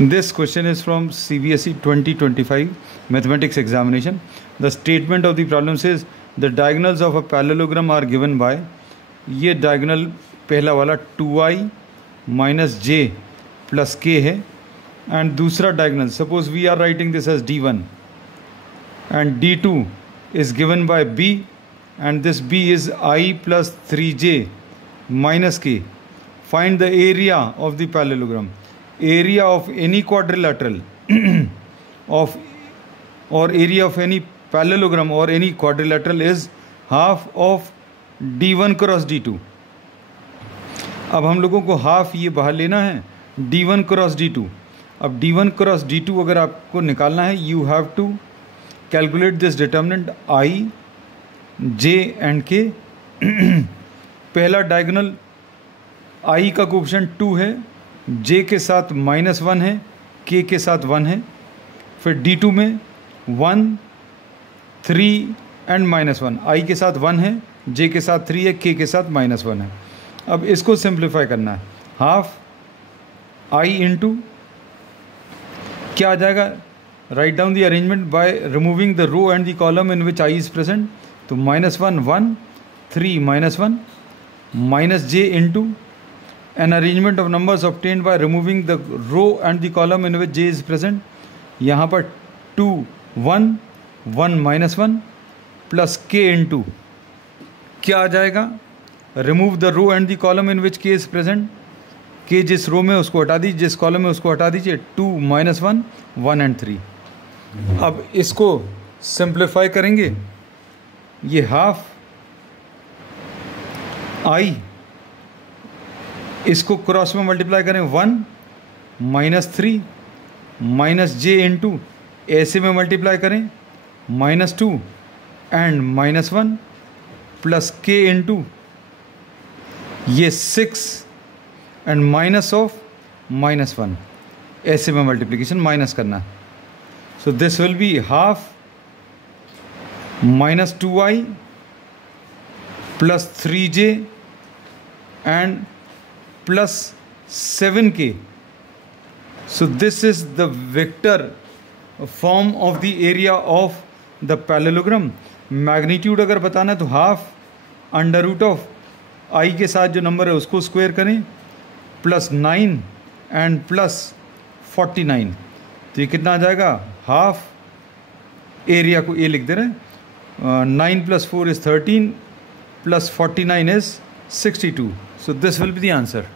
This question is from CBSE 2025 mathematics examination. The statement of the problem says the diagonals of a parallelogram are given by, ये diagonal पहला वाला 2i minus j plus k है, and दूसरा diagonal, suppose we are writing this as d1 and d2 is given by b, and this b is I plus 3j minus k. Find the area of the parallelogram. Area of any quadrilateral of or area of any parallelogram or any quadrilateral is half of d1 cross d2. अब हम लोगों को half ये बाहर लेना है d1 cross d2. अब d1 cross d2 अगर आपको निकालना है, you have to calculate this determinant i, j एंड k. पहला डायगोनल i का कोएफिशिएंट 2 है, j के साथ -1 है, k के साथ 1 है. फिर d2 में 1, 3 एंड -1. i के साथ 1 है, j के साथ 3 है, k के साथ -1 है. अब इसको सिंप्लीफाई करना है. हाफ i इंटू क्या आ जाएगा, write down the arrangement by removing the row and the column in which i is present. तो -1 1, 3 -1 minus j into an arrangement of numbers obtained by removing the row and the column in which j is present. यहाँ पर 2 1 1 -1 plus k into क्या आ जाएगा, remove the row and the column in which k is present. k जिस रो में उसको हटा दीजिए, जिस कॉलम में उसको हटा दीजिए. 2 -1 1 एंड 3. अब इसको सिंप्लीफाई करेंगे. ये हाफ i, इसको क्रॉस में मल्टीप्लाई करें 1 -3 माइनस j इंटू ऐसे में मल्टीप्लाई करें -2 एंड -1 प्लस k इंटू ये 6 एंड माइनस ऑफ -1. ऐसे में मल्टीप्लिकेशन माइनस करना है. So this will be half -2i plus 3j and plus 7k. So this is the vector form of the area of the parallelogram. Magnitude अगर बताना है तो half under root of i के साथ जो number है उसको स्क्वायर करें प्लस 9 एंड प्लस 49. तो ये कितना आ जाएगा, हाफ एरिया को ए लिख दे रहे हैं. 9 + 4 is 13 plus 49 is 62. So this will be the answer.